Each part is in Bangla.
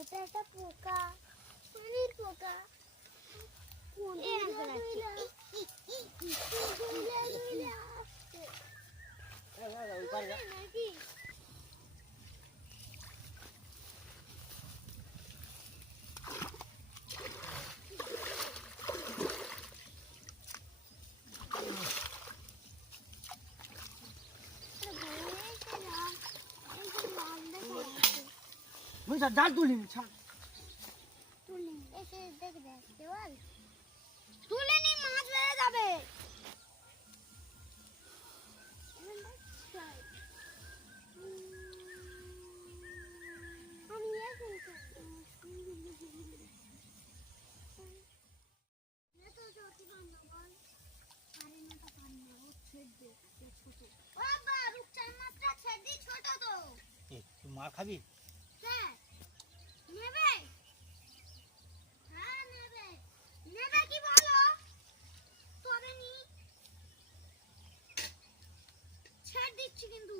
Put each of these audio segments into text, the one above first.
এটা একটা পোকা। অনেক পোকা। বুঝা জাল তুলি ছাড়। তুলে নি মাছ বেড়ে যাবে। মার খাবি হ্যাঁ নেবে হ্যাঁ নেবে নেবে কি বলো তবে নি ছেড়ে দিচ্ছি কিন্তু।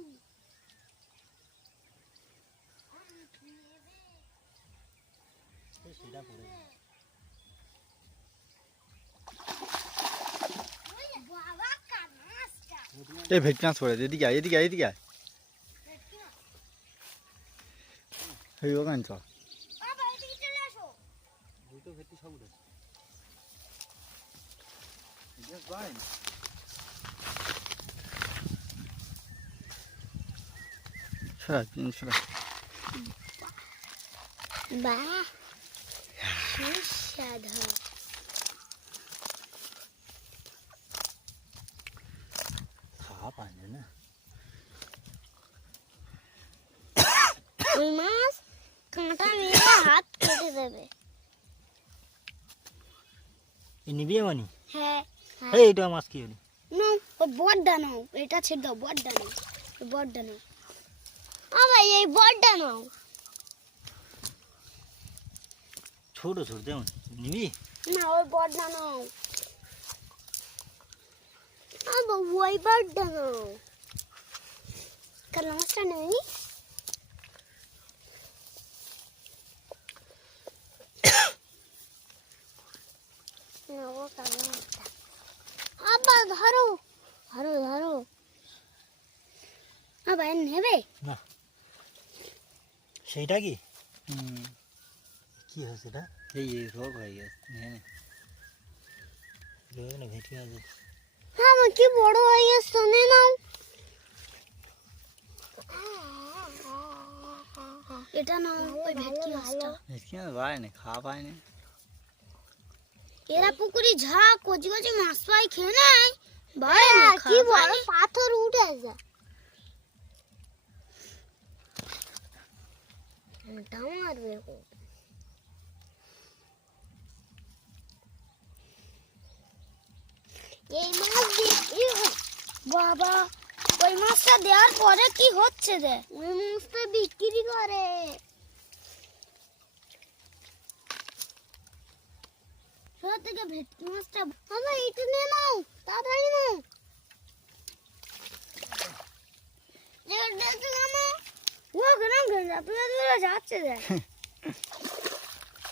সেটা পড়ে এই ভেটকি মাছ পড়ে এদিকে আয় এদিকে আয়। এদিকে সরা তিন সরা বাহ সুস্বাদু। খাওয়া পায় না। না ওই মাছ কাঁটা নিয়ে হাত কেটে দেবে। নিবি মানি? হ্যাঁ এই এটা মাছ কি হলো? ওই বড়টা নাও এটা ছেড়ে দাও বড়টা নাও ওই বড়টা নাও আ ভাই এই বড়টা নাও ছোট ছোট যেমন নিবি না ওই বড়টা নাও আবার ওই বড়টা নাও কাল মাছটা নেই নেব কাল মাছটা আবার ধরো ধরো ধরো আবার নেবে সেইটা কি হুম কি হয়েছে এটা এই এই রোগ হয়ে গেছে হ্যাঁ রোগ না ভেটকি আছে হ্যাঁ কি বড় হয়ে গেছে শুনে নাও এটা নাও ওই ভেটকি মাছটা ভেটকি মাছ পায় না খাওয়া পায় না এরা পুকুরি ঝা কচি কচি মাছ পাই খেয়ে নেয় বাড়ে কি বড় পাথর উঠে যা ওটা মারবে। এই মাছ দিয়ে বাবা, ওই মাছটা দেওয়ার পরে কি হচ্ছে রে? ওই মাছটা বিক্রি করে। শহর থেকে ভেটকি মাছটা বাবা, এটা নিয়ে নাও, তাড়াতাড়ি নাও। গ্রাম গ্রাম আপনারা যাচ্ছে দেখ